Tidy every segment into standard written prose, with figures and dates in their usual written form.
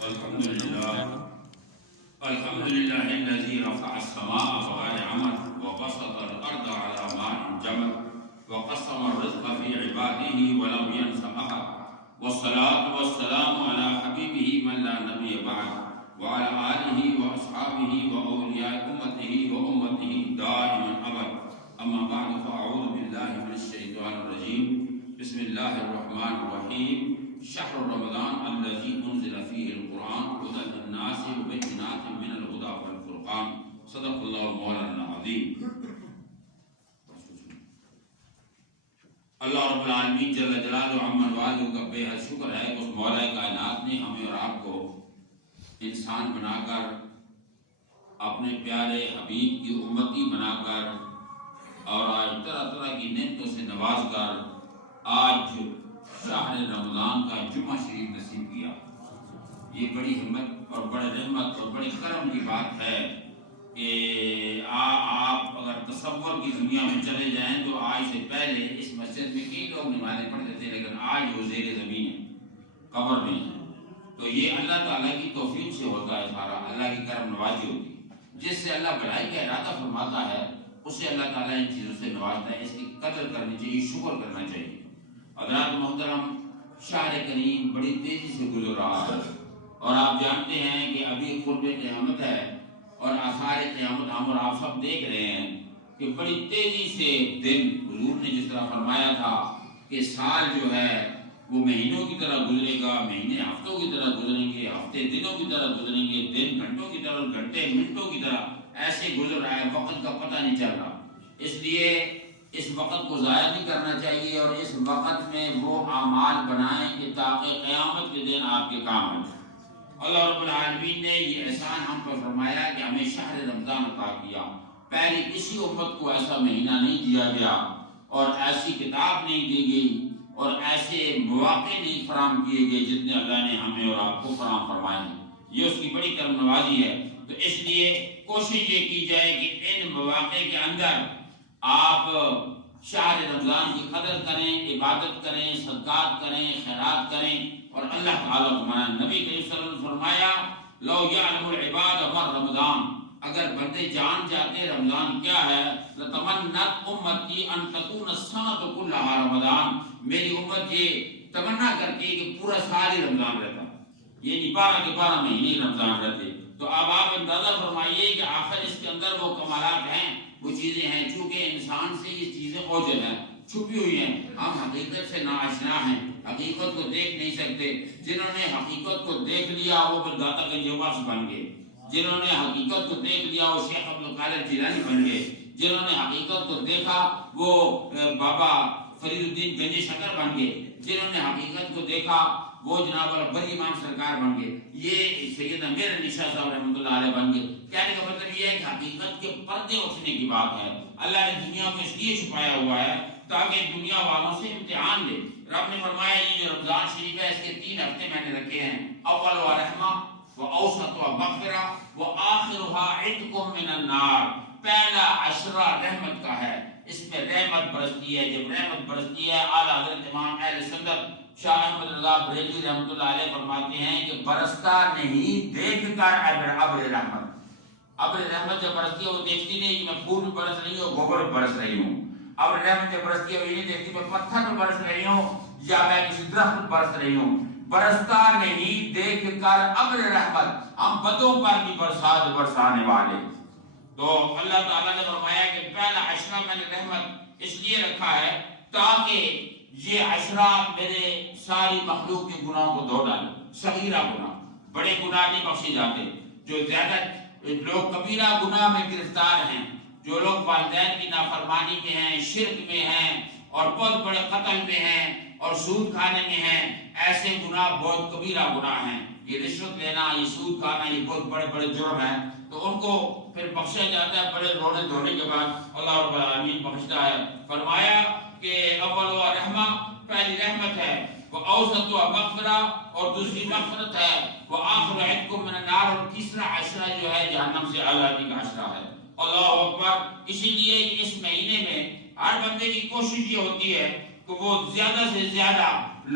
الحمد لله الذي رفع السماء بغير عمد وبسط الأرض على ماء جمد وقسم الرزق في عباده ولم ينس أحد والصلاة والسلام على حبيبه من لا نبي بعد وعلى آله وأصحابه وأولياء أمته وأمته دائما أبد أما بعد فأعوذ بالله من الشيطان الرجيم بسم الله الرحمن الرحيم شهر رمضان الذي أنزل فيه القرآن هدى للناس وبينات من الهدى والفرقان صدق الله مولانا العظيم. اللہ رب العالمین جل جلالہ عمن والہ کا بے حد شکر ہے کہ اس مولا کائنات نے ہمیں اور آپ کو انسان بنا کر اپنے پیارے حبیب کی امتی بنا کر اور آج طرح طرح کی نعمتوں سے نواز کر آج شہر رمضان کا جمعہ شریف نصیب کیا. یہ بڑی ہمت اور بڑے رحمت اور بڑی کرم کی بات ہے کہ آپ اگر تصور کی دنیا میں چلے جائیں تو آج سے پہلے اس مسجد میں کئی لوگ نمازیں پڑھتے تھے لیکن آج وہ زیر زمین ہیں، قبر میں ہیں. تو یہ اللہ تعالیٰ کی توفیق سے ہوتا ہے، سارا اللہ کی کرم نوازی ہوتی ہے. جس سے اللہ بڑائی کا ارادہ فرماتا ہے اسے اللہ تعالیٰ ان چیزوں سے نوازتا ہے. اس کی قدر کرنی چاہیے، شکر کرنا چاہیے. حضرات محترم، شہر کریم بڑی تیزی سے گزر رہا ہے اور آپ جانتے ہیں کہ ابھی قرب قیامت ہے اور آثار قیامت ہم اور آپ سب دیکھ رہے ہیں کہ بڑی تیزی سے دن، حضور نے جس طرح فرمایا تھا کہ سال جو ہے وہ مہینوں کی طرح گزرے گا، مہینے ہفتوں کی طرح گزریں گے، ہفتے دنوں کی طرح گزریں گے، دن گھنٹوں کی طرح، گھنٹے منٹوں کی طرح ایسے گزر رہا ہے، وقت کا پتہ نہیں چل رہا. اس لیے اس وقت کو ضائع نہیں کرنا چاہیے اور اس وقت میں وہ اعمال بنائیں کہ تاکہ قیامت کے دن آپ کے کام آئے. اللہ رب العالمین نے یہ احسان ہم پر فرمایا کہ ہمیں شہر رمضان عطا کیا. پہلے کسی امت کو ایسا مہینہ نہیں دیا گیا اور ایسی کتاب نہیں دی گئی اور ایسے مواقع نہیں فراہم کیے گئے جتنے اللہ نے ہمیں اور آپ کو فراہم فرمائے ہیں. یہ اس کی بڑی کرم نوازی ہے. تو اس لیے کوشش یہ کی جائے کہ ان مواقع کے اندر آپ شہر رمضان کی قدر کریں، عبادت کریں، صدقات کریں، خیرات کریں اور اللہ تعالیٰ کو منائیں. نبی کریم صلی اللہ علیہ وسلم نے فرمایا لو یعلم العباد ما رمضان، اگر بندے جان جاتے رمضان کیا ہے، لتمنت امتی ان تکون السنۃ کلھا رمضان، میری امت یہ تمنا کرتی ہے کہ پورا سال ہی رمضان رہتا، یعنی 12 کے 12 مہینے رمضان رہتے. تو اب آپ اندازہ فرمائیے کہ آخر اس کے اندر وہ کمالات ہیں، وہ چیزیں ہیں. چونکہ انسان سے یہ چیزیں اوجل ہیں، چھپی ہوئی ہیں، ہم حقیقت سے ناآشنا ہیں، حقیقت کو دیکھ نہیں سکتے. جنہوں نے حقیقت کو دیکھ لیا وہ پھر داتا گنج عباس بن گئے، جنہوں نے حقیقت کو دیکھ لیا وہ شیخ عبدالقادر جیلانی بن گئے، جنہوں نے حقیقت کو دیکھا وہ بابا فرید الدین گنجی شکر بن گئے، جنہوں نے حقیقت کو دیکھا وہ جناب بری امام سرکار بن گئے، یہ سید امیر علی شاہ صاحب رحمۃ اللہ علیہ بن گئے. کہنے کا مطلب یہ ہے کہ حقیقت کے پردے اٹھنے کی بات ہے. اللہ نے دنیا کو اس لیے چھپایا ہوا ہے تاکہ دنیا والوں سے امتحان لے. رب نے فرمایا یہ جو رمضان شریف ہے اس کے 3 ہفتے میں نے رکھے ہیں، اول و رحمہ و اوسط و مغفرہ و آخرها عتق من النار. پہلا عشرہ رحمت کا ہے، اس میں رحمت برستی ہے. جب رحمت برستی ہے اعلیٰ حضرت امام اہل سنت شاہ احمد رضا بریلوی رحمۃ اللہ علیہ فرماتے ہیں کہ برستا نہیں دیکھ کر ابر رحمت. ابر رحمت جب برستی ہے وہ دیکھتی نہیں کہ میں پھول میں برس رہی ہوں، گوبر میں برس رہی ہوں. ابر رحمت جب برستی ہے وہ یہ نہیں دیکھتی میں پتھر میں برس رہی ہوں یا میں کسی درخت میں برس رہی ہوں. برستا نہیں دیکھ کر ابر رحمت، ہم بدوں پر بھی برسات برسانے والے. تو اللہ تعالیٰ نے فرمایا کہ پہلا عشرہ میں نے رحمت اس لیے رکھا ہے تاکہ یہ عشرہ میرے ساری مخلوق کے گناہوں کو دھو ڈالے. صغیرہ گناہ، بڑے گناہ نہیں بخشے جاتے. جو زیادہ لوگ کبیرہ گناہ میں گرفتار ہیں، جو لوگ والدین کی نافرمانی میں ہیں، شرک میں ہیں اور بہت بڑے قتل میں ہیں اور سود کھانے میں ہیں، ایسے گناہ بہت کبیرہ گناہ ہیں. یہ رشوت لینا، یہ سود کھانا، یہ بہت بڑے بڑے جرم ہیں. تو ان کو پھر بخشا جاتا ہے بڑے رونے دھونے کے بعد. اللہ رب العالمین بخشتا ہے. فرمایا کہ اول و رحمہ پہلی رحمت ہے، وہ اوسط و مغفرہ اور دوسری مغفرت ہے، وہ آخر عتق من النار اور تیسرا عشرہ جو ہے جہنم سے آزادی کا عشرہ ہے. اللہ اکبر. اسی لیے اس مہینے میں ہر بندے کی کوشش یہ ہوتی ہے کہ وہ زیادہ سے زیادہ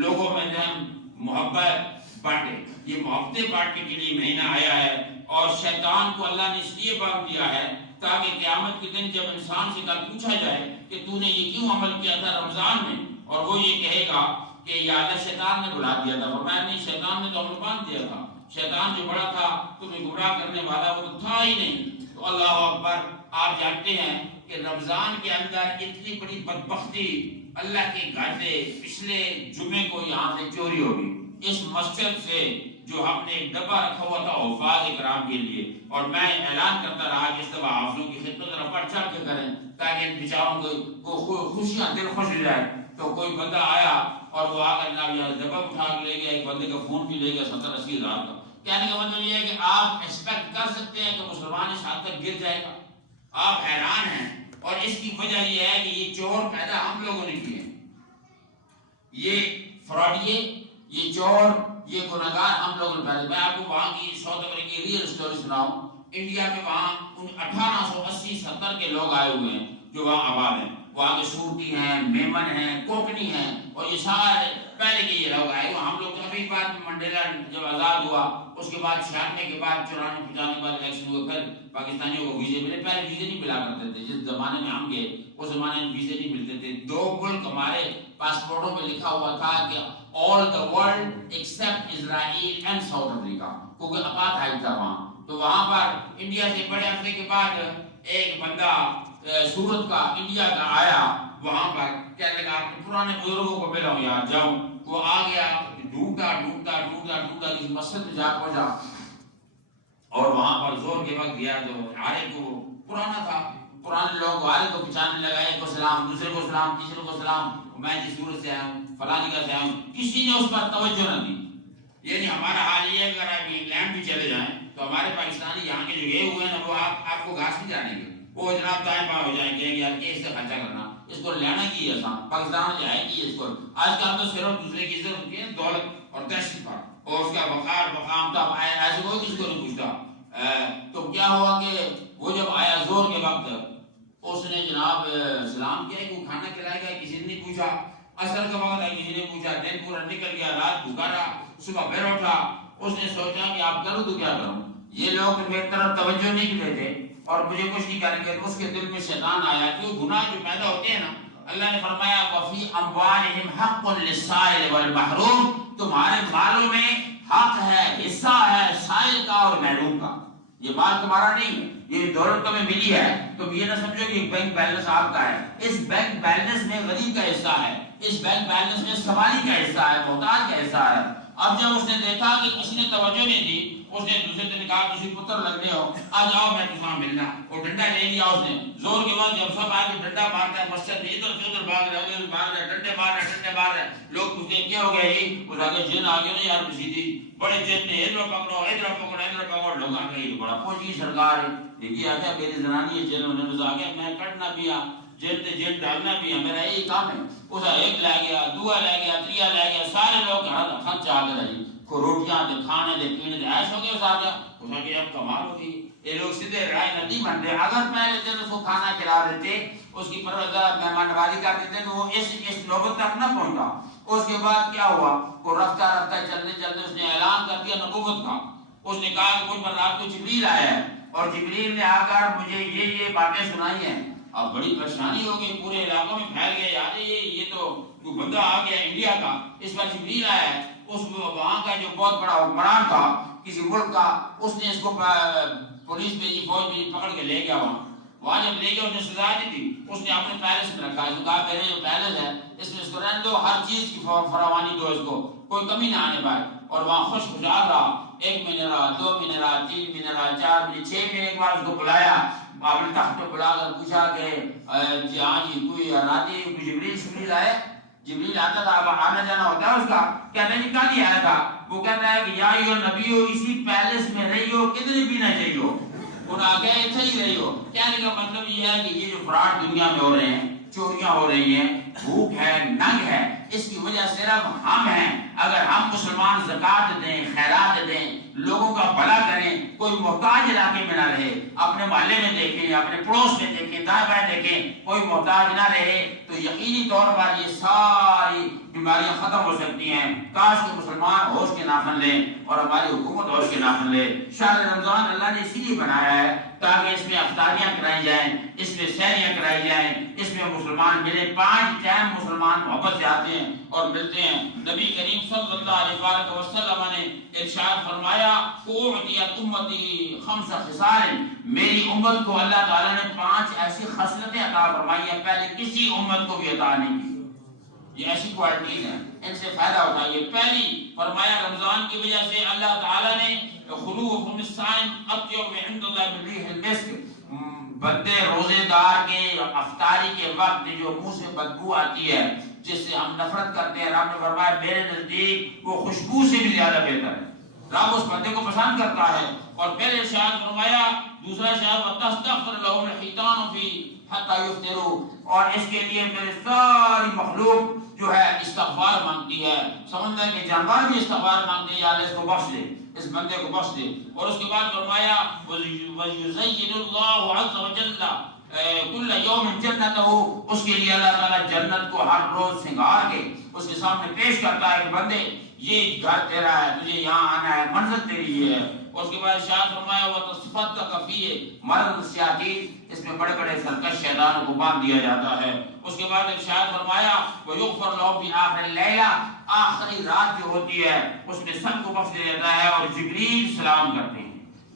لوگوں میں رحم محبت بانٹے. یہ محبتیں بانٹنے کے لیے مہینہ آیا ہے. اور شیطان کو اللہ نے اس لیے باندھ دیا ہے تاکہ قیامت کے دن جب انسان سے کل پوچھا جائے کہ تو نے یہ کیوں عمل کیا تھا رمضان میں، اور وہ یہ کہے گا کہ یا اللہ شیطان نے بلا دیا تھا. فرمایا نہیں، شیطان نے تو ہمیں باندھ دیا تھا. شیطان جو بڑا تھا تمہیں گمراہ کرنے والا وہ تو تھا ہی نہیں. تو اللہ اکبر. آپ جانتے ہیں کہ رمضان کے اندر اتنی بڑی بدبختی، اللہ کے گھر سے پچھلے جمعے کو یہاں سے چوری ہوگی، اس مسجد سے جو ہم نے ایک ڈبہ رکھا ہوا تھا حفاظ کرام کے لیے. اور میں اعلان کرتا رہا کہ اس دفعہ حافظوں کی خدمت ذرا بڑھ چڑھ کے کریں تاکہ ان بیچاروں کو خوشیاں دل خوش ہو جائے. تو کوئی بندہ آیا اور وہ آ کر جناب یہاں ڈبہ اٹھا کے لے گیا، ایک بندے کا فون بھی لے گیا 70-80 ہزار کا. کہنے کا مطلب یہ ہے کہ آپ ایکسپیکٹ کر سکتے ہیں کہ مسلمان اس حد تک گر جائے گا. آپ حیران ہیں. اور اس کی وجہ یہ ہے کہ یہ چور پیدا ہم لوگوں نے کیے، یہ فراڈیے، یہ چور، یہ گناہگار ہم لوگوں نے پیدا. میں آپ کو وہاں کی ساؤتھ افریقہ کی ریئل اسٹوری سناؤں. انڈیا میں وہاں 1880-70 کے لوگ آئے ہوئے ہیں جو وہاں آباد ہیں. وہاں کے سورتی ہیں، میمن ہیں، کوکنی ہیں، اور یہ سارے پہلے کے یہ لوگ آئے ہوئے. ہم لوگ ابھی بعد منڈیلا جب آزاد ہوا اس کے بعد 96 کے بعد 94-95 کے بعد الیکشن ہوئے، پھر پاکستانیوں کو ویزے ملے. پہلے ویزے نہیں ملا کرتے تھے. جس زمانے میں ہم گئے اس زمانے میں ویزے نہیں ملتے تھے. 2 ملک ہمارے پاسپورٹوں پہ لکھا ہوا تھا کہ all the world except Israel and South Africa، کیونکہ اپارٹھائڈ تھا وہاں. تو وہاں پر انڈیا سے بڑے عرصے کے بعد ایک بندہ سورت کا انڈیا کا آیا وہاں پر، کہنے لگا اپنے پرانے بزرگوں کو ملا ہوں یار جاؤں. وہ آ گیا، ڈھونڈتا کسی مسجد میں جا پہنچا اور وہاں پر زور کے وقت گیا تو ہارے کو پرانا تھا. پرانے لوگ ہارے کو پہچاننے لگا، ایک کو سلام، دوسرے کو سلام، تیسرے کو سلام، میں جس سورت سے آیا ہوں، فلاں جگہ سے آیا ہوں. کسی نے اس پر توجہ نہ دی. یعنی ہمارا حال یہ ہے اگر آپ انگلینڈ بھی چلے جائیں تو ہمارے پاکستانی یہاں کے جو گئے ہوئے ہیں وہ آپ کو گھاس نہیں جانیں گے. وہ جناب دائیں بائیں ہو جائیں گے یار کہ اس سے خرچہ کرنا، اس کو لینا کی ہے پاکستان میں جائے گی. اس کو آج کل تو صرف دوسرے کی عزت ہوتی ہے دولت اور دہشت پر، اور اس کا وقار مقام تھا ایسے کوئی کسی کو نہیں پوچھتا. تو کیا ہوا کہ وہ جب آیا زور کے وقت اس نے جناب سلام کیا کہ وہ کھانا کھلائے گا، کسی نے نہیں پوچھا. اثر کا وقت ہے کسی نے پوچھا. دن پورا نکل گیا، رات بھوکا رہا، صبح پھر اٹھا. اس نے سوچا کہ آپ کروں تو کیا کروں. یہ لوگ میری طرف توجہ نہیں دیتے اور مجھے کچھ نہیں کریں گے. اس کے دل میں شیطان آیا کہ وہ گناہ جو پیدا ہوتے ہیں نا، اللہ نے فرمایا وفی اموالہم حق للسائل والمحروم، تمہارے مالوں میں حق ہے، حصہ ہے سائل کا اور محروم کا. یہ مال تمہارا نہیں ہے، یہ دولت تمہیں ملی ہے. تم یہ نہ سمجھو کہ بینک بیلنس آپ کا ہے. اس بینک بیلنس میں غریب کا حصہ ہے، اس بینک بیلنس میں سوالی کا حصہ ہے، محتاج کا حصہ ہے. اب جب اس نے دیکھا کہ کسی نے توجہ نہیں دی، اس نے دوسرے دن کہا کسی پتر لگنے ہو آ جاؤ میں تمہیں ملنا. وہ ڈنڈا لے لیا اس نے. زور کے بعد جب سب آگے ڈنڈا مارتا ہے مسجد میں، ادھر سے ادھر بھاگ رہے ڈنڈے مار رہے. لوگ پوچھتے ہیں کیا ہو گیا یہ؟ اس آگے جن آ گیا نا یار مسیدی بڑے جن نے ادھر پکڑو. لوگ آ گئے بڑا پہنچی سرکار ہے دیکھیے آ گیا میری زنانی ہے جن نے آ گیا میں کٹنا بھی آ جن ڈالنا بھی ہے، میرا یہی کام ہے. اس ایک لے گیا، دعا لے گیا، تریا لے گیا. سارے لوگ خرچ آ گئے جی کو روٹیاں دے کھانے دے پینے دے ایش ہو گئے. اس آ گیا اس آ گیا اب کمال ہوگی. یہ لوگ سیدھے رائے نہیں بن رہے. اگر پہلے دن اس کو کھانا کھلا دیتے، اس کی پروردگار مہمان نوازی کر دیتے تو وہ اس نوبت تک نہ پہنچا. اس کے بعد کیا ہوا؟ وہ رفتہ چلتے اس نے اعلان کر دیا نبوت کا. اس نے کہا کہ مجھ پر رات کو جبریل آیا ہے اور جبریل نے آ کر مجھے یہ باتیں سنائی ہیں. اب بڑی پریشانی ہو گئی، پورے علاقوں میں پھیل گئے یار یہ تو بندہ آ گیا انڈیا کا، اس پر جبریل آیا ہے. اس وہاں کا جو بہت بڑا حکمران تھا کسی ملک کا، اس نے اس کو پولیس بھیجی، فوج بھیجی، پکڑ کے لے گیا. وہاں جب لے گیا اس نے سزا دی تھی. اس نے اپنے پیلس میں رکھا. اس نے کہا میرے جو پیلس ہے اس میں اس کو رہنے دو، ہر چیز کی فراوانی دو، اس کو کوئی کمی نہ آنے پائے. اور وہاں خوش خوشحال رہا. 1 مہینہ رہا، 2 مہینے رہا، 3 مہینے رہا، 4 مہینے، 6 مہینے کے بعد اس کو بلایا. اپنے تخت پہ بلا کر پوچھا کہ جی ہاں جی کوئی راضی جبریل آئے؟ جبریل آتا تھا، اب آنا جانا ہوتا ہے اس کا. کہتے ہیں کہاں نہیں آیا تھا؟ وہ کہتا ہے کہ یا نبی ہو اسی پیلس میں رہی ہو، کتنے بھی نہ چاہیے ہو. انہوں نے کہا اتنے ہی رہی ہو. کہنے کا مطلب یہ ہے کہ یہ جو فراڈ دنیا میں ہو رہے ہیں، چوریاں ہو رہی ہیں، بھوک ہے، ننگ ہے، اس کی وجہ صرف ہم ہیں. اگر ہم مسلمان زکوٰۃ دیں، خیرات دیں، لوگوں کا بھلا کریں، کوئی محتاج علاقے میں نہ رہے. اپنے محلے میں دیکھیں، اپنے پڑوس میں دیکھیں، دائیں بائیں دیکھیں، کوئی محتاج نہ رہے تو یقینی طور پر یہ ساری بیماریاں ختم ہو سکتی ہیں. کاش کہ مسلمان ہوش کے ناخن لیں اور ہماری حکومت ہوش کے ناخن لے. شہر رمضان اللہ نے اسی لیے بنایا ہے تاکہ اس میں افطاریاں کرائی جائیں، اس میں سحریاں کرائی جائیں، اس میں مسلمان ملے. 5 ٹائم مسلمان محبت سے آتے ہیں اور ملتے ہیں. نبی کریم صلی اللہ علیہ وسلم نے ارشاد فرمایا اعطیت امتی 5 خصال، میری امت کو اللہ تعالیٰ نے 5 ایسی خصلتیں عطا فرمائی ہیں پہلے کسی امت کو بھی عطا نہیں کی. یہ ایسی کوالٹیز ہیں، ان سے فائدہ اٹھائیے. پہلی فرمایا رمضان کی وجہ سے اللہ تعالیٰ نے خلوف الصائم اطیب عند اللہ من ریح المسک، بندے روزے دار کے افطاری کے وقت جو منہ سے بدبو آتی ہے جس سے ہم نفرت کرتے ہیں، رب نے فرمایا میرے نزدیک وہ خوشبو سے بھی زیادہ بہتر ہے. رب اس بندے کو پسند کرتا ہے. اور پھر ارشاد فرمایا دوسرا ارشاد وتستغفر لهم الحيتان في حتى يفطروا، اور اس کے لیے میرے ساری مخلوق جو ہے استغفار مانگتی ہے. سمندر کے جانور بھی استغفار مانگتے ہیں، یا اللہ اس کو بخش دے، اس بندے کو بخش دے. اور اس کے بعد فرمایا وَيُزَيِّنُ اللَّهُ عَزَّ وَجَلَّ كُلَّ يَوْمٍ جَنَّتَهُ، اس کے لیے اللہ تعالیٰ جنت کو ہر روز سنگار کے اس کے سامنے پیش کرتا ہے کہ بندے یہ گھر تیرا ہے، تجھے یہاں آنا ہے، منزل تیری یہ ہے. اس کے بعد ارشاد فرمایا وَتَصْفَدَّقَ فِيهِ مَرَضُ الشَّيَاطِينِ، اس میں بڑے بڑے سرکش شیطانوں کو باندھ دیا جاتا ہے. اس کے بعد ارشاد فرمایا وَيُغْفَرْ لَهُ فِي آخِرِ اللَّيْلَةِ، آخری رات جو ہوتی ہے اس میں سب کو بخش دیا جاتا ہے. اور جبریل سلام کرتے ہیں،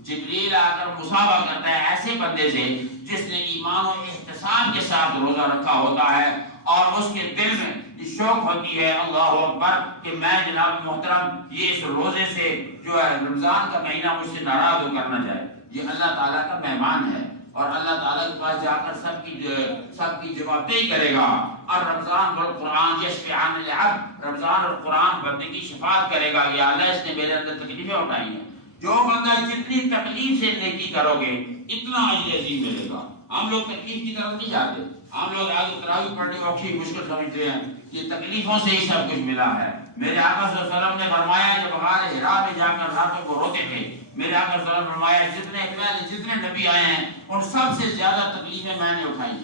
جبریل آ کر مصافحہ کرتا ہے ایسے بندے سے جس نے ایمان و احتساب کے ساتھ روزہ رکھا ہوتا ہے اور اس کے دل میں شوق ہوتی ہے اللہ اکبر کہ میں جناب محترم یہ اس روزے سے جو ہے رمضان کا مہینہ مجھ سے ناراض ہو کرنا چاہے. یہ اللہ تعالیٰ کا مہمان ہے اور اللہ تعالیٰ کے پاس جا کر سب کی جوابدہی کرے گا. اور رمضان والقرآن یشفعان للعبد، رمضان اور قرآن بندے کی شفاعت کرے گا. یا اللہ اس نے میرے اندر تکلیفیں اٹھائی ہیں، جو بندہ جتنی تکلیف سے نیکی کرو گے اتنا اجر عظیم ملے گا. ہم لوگ تکلیف کی طرف نہیں جاتے، ہم لوگ آگے تراویح پڑھنے اوکھی مشکل سمجھتے ہیں. یہ تکلیفوں سے ہی سب کچھ ملا ہے. میرے آقا صلی اللہ علیہ وسلم نے فرمایا جب غار حرا میں جا کر راتوں کو روتے تھے، میرے آقا صلی اللہ علیہ وسلم نے فرمایا جتنے نبی آئے ہیں ان سب سے زیادہ تکلیفیں میں نے اٹھائی.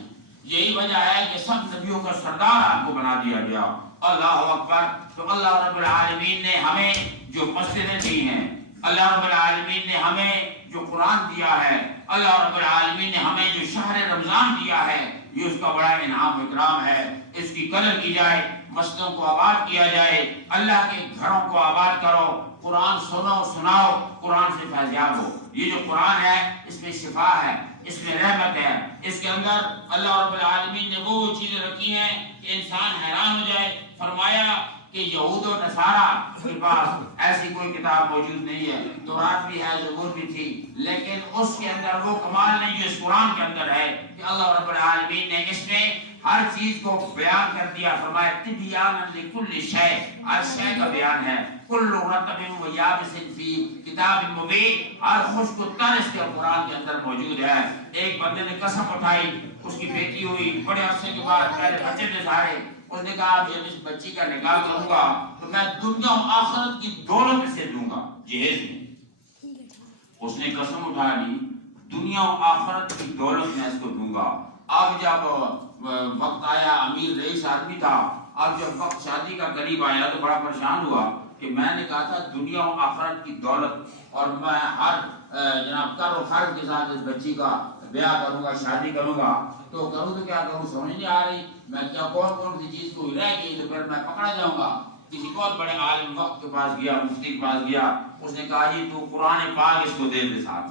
یہی وجہ ہے کہ سب نبیوں کا سردار آپ کو بنا دیا گیا. اللہ اکبر. تو اللہ رب العالمین نے ہمیں جو مسجدیں دی ہیں، اللہ رب العالمین نے ہمیں جو قرآن دیا ہے، اللہ رب العالمین نے ہمیں جو شہر رمضان دیا ہے، یہ اس کا بڑا انعام و اکرام ہے. اس کی قدر کی جائے، مسجدوں کو آباد کیا جائے، اللہ کے گھروں کو آباد کرو، قرآن سنو سناؤ، قرآن سے فیضیاب ہو. یہ جو قرآن ہے اس میں شفا ہے، اس میں رحمت ہے، اس کے اندر اللہ رب العالمین نے وہ چیزیں رکھی ہیں کہ انسان حیران ہو جائے. فرمایا کہ یہود و نصارہ کے پاس ایسی کوئی کتاب موجود نہیں ہے، تورات بھی ہے، زبور بھی تھی، لیکن اس کے اندر وہ کمال نہیں جو اس قرآن کے اندر ہے کہ اللہ رب العالمین نے اس میں ہر چیز کو بیان کر دیا. فرمایا تبیانا لکل شیء، ہر شے کا بیان ہے. کل رطب و یابس فی کتاب مبین، ہر خشک و تر اس کے قرآن کے اندر موجود ہے. ایک بندے نے قسم اٹھائی، اس کی بیٹی ہوئی، بڑے عرصے کے بعد پہلے بچے تھے سارے، اس نے کہا جب اس بچی کا نکاح کروں گا تو میں دنیا و آخرت کی دولت سے دوں گا جہیز میں. اس نے قسم اٹھا لی دنیا و آخرت کی دولت میں اس کو دوں گا. اب جب وقت آیا، امیر رئیس آدمی تھا، اب جب وقت شادی کا قریب آیا تو بڑا پریشان ہوا کہ میں نے کہا تھا دنیا و آخرت کی دولت اور میں ہر جناب کر و خرچ کے ساتھ اس بچی کا بیاہ کروں گا، شادی کروں گا، تو کروں تو کیا کروں سمجھ نہیں آ رہی. میں کیا کون سی چیز کو رہ گئی تو پھر میں پکڑا جاؤں گا. کسی بہت بڑے عالم وقت کے پاس گیا، مفتی کے پاس گیا، اس نے کہا جی تو قرآن پاک اس کو دے دے، ساتھ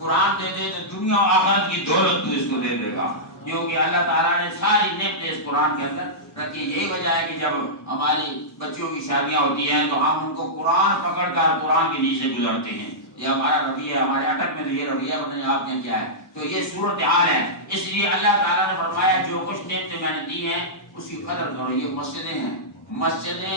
قرآن دے دے تو دنیا و آخرت کی دولت تو اس کو دے دے گا، کیونکہ اللہ تعالیٰ نے ساری نعمتیں اس قرآن کے اندر رکھی. یہی وجہ ہے کہ جب ہماری بچیوں کی شادیاں ہوتی ہیں تو ہم ان کو قرآن پکڑ کر قرآن کے نیچے گزارتے ہیں. یہ ہمارا رویہ ہے، ہمارے اٹک میں یہ رویہ ہے، آپ نے کیا ہے. تو یہ صورتحال ہے. اس لیے اللہ تعالیٰ نے فرمایا جو کچھ نعمتیں میں نے دی ہیں اس کی قدر کرو. یہ مسجدیں ہیں، مسجدیں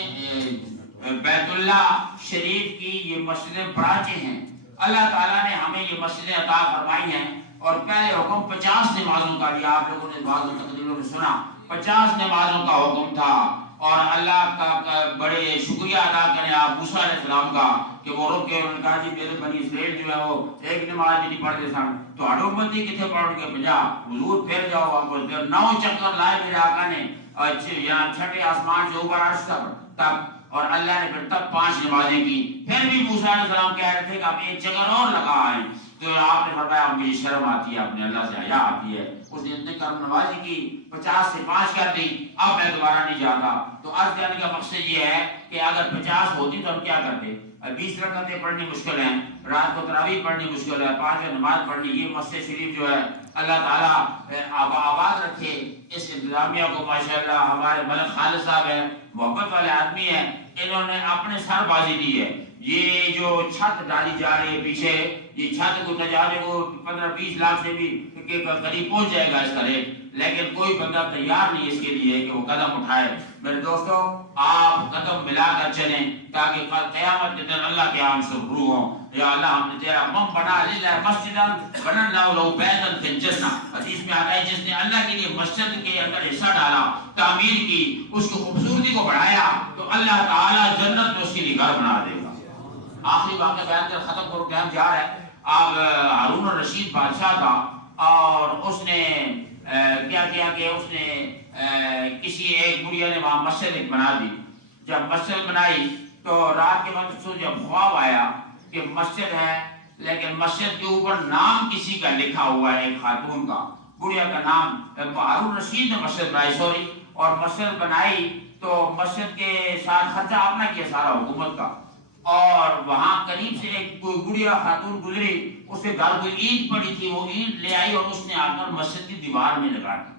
بیت اللہ شریف کی یہ مسجدیں براچیں ہیں. اللہ تعالیٰ نے ہمیں یہ مسجدیں عطا فرمائی ہیں. اور پہلے حکم 50 نمازوں کا دیا. آپ لوگوں نے بعض تقریروں میں سنا 50 نمازوں کا حکم تھا. اور اللہ کا بڑے شکریہ ادا کریں آپ موسیٰ علیہ السلام کا کہ وہ رک کے انہوں نے کہا جی میرے بنی اسرائیل جو ہے وہ ایک نماز بھی نہیں پڑھتے سن تو ہڈو امتی کتنے پڑھ کے 50 حضور پھر جاؤ آپ 9 چکر لائے میرے آقا نے یہاں چھٹے آسمان سے اوپر عرش تک اور اللہ نے پھر تب 5 نمازیں کی. پھر بھی موسیٰ علیہ السلام کہہ رہے تھے کہ آپ ایک چکر اور لگا آئیں تو آپ نے فرمایا اب مجھے شرم آتی ہے اپنے اللہ سے حیا آتی ہے. اس نے اتنے کرم نوازی کی 50 سے 5 کر دی اب میں دوبارہ نہیں جاتا. تو عرض کرنے کا مقصد یہ ہے کہ اگر 50 ہوتی تو ہم کیا کرتے. 20 رکعتیں پڑھنی مشکل ہیں, رات کو تراویح پڑھنی مشکل ہے, 5 نماز پڑھنی. یہ مسجد شریف جو ہے اللہ تعالیٰ آباد رکھے. اس انتظامیہ کو ماشاءاللہ ہمارے ملک خالد صاحب ہیں, محبت والے آدمی ہیں, انہوں نے اپنے سر بازی دی ہے. یہ جو چھت ڈالی جا رہی ہے پیچھے, یہ چھت کو نہ جانے کو 15-20 لاکھ سے بھی قریب پہنچ جائے گا اس کا ریٹ, لیکن کوئی بندہ تیار نہیں اس کے لیے کہ وہ قدم اٹھائے. میرے دوستو آپ قدم ملا کر چلیں تاکہ قیامت کے دن اللہ کے عام سے روبرو ہوں. یا اللہ ہم نے تیرا من بنا للہ مسجدا بنا اللہ لو بیتا فی الجنہ. حدیث میں آتا ہے جس نے اللہ کے لیے مسجد کے اندر حصہ ڈالا, تعمیر کی, اس کی خوبصورتی کو بڑھایا, تو اللہ تعالیٰ جنت میں اس کے لیے گھر بنا دے گا. آخری واقعہ بیان کر ختم کرو, ٹائم جا رہا ہے. آپ ہارون الرشید بادشاہ تھا اور اس نے کیا کیا کہ اس نے کسی ایک بڑھیا نے وہاں مسجد ایک بنا دی. جب مسجد بنائی تو رات کے وقت سے جب خواب آیا کہ مسجد ہے لیکن مسجد کے اوپر نام کسی کا لکھا ہوا ہے, ایک خاتون کا, بڑھیا کا نام. ہارون الرشید نے مسجد بنائی اور مسجد بنائی تو مسجد کے ساتھ خرچہ اپنا کیا سارا حکومت کا. اور وہاں قریب سے ایک کوئی بڑھیا خاتون گزری, اس کے گھر کوئی اینٹ پڑی تھی, وہ اینٹ لے آئی اور اس نے آ کر مسجد کی دیوار میں لگا دی.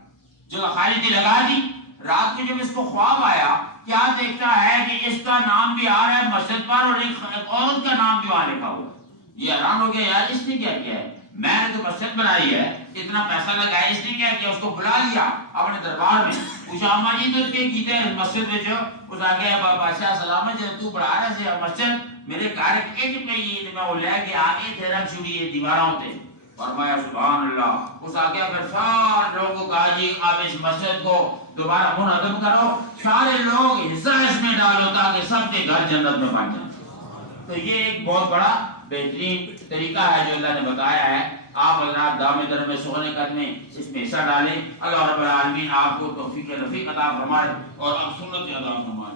جگہ خالی تھی لگا دی. رات کو جب اس کو خواب آیا کیا دیکھتا ہے کہ اس کا نام بھی آ رہا ہے مسجد پر اور ایک عورت کا نام بھی وہاں لکھا ہوا. یہ حیران ہو گیا, یار اس نے کیا کیا ہے, میں نے تو مسجد بنائی ہے, اتنا پیسہ لگایا, اس نے کیا کیا. اس کو بلا لیا اپنے دربار میں, پوچھا اما جی تو کے کیتے ہیں مسجد میں جو اس آگے بادشاہ سلامت جب تو بڑھا رہا سے مسجد میرے گھر ایک پہ یہ میں وہ لے کے آگے تیرا چھوڑی یہ دیواراں ہوتے. فرمایا سبحان اللہ. اس آگے پھر سارے لوگوں کو کہا جی آپ اس مسجد کو دوبارہ منہدم کرو, سارے لوگ حصہ اس میں ڈالو تاکہ سب کے گھر جنت میں بن جائیں. تو یہ ایک بہت بڑا بہترین طریقہ ہے جو اللہ نے بتایا ہے. آپ حضرات دامِ در میں سونے قدمیں اس میں حصہ ڈالیں. اللہ رب العالمین آپ کو توفیق رفیق عطا فرمائے اور اب سنت ادا فرمائے.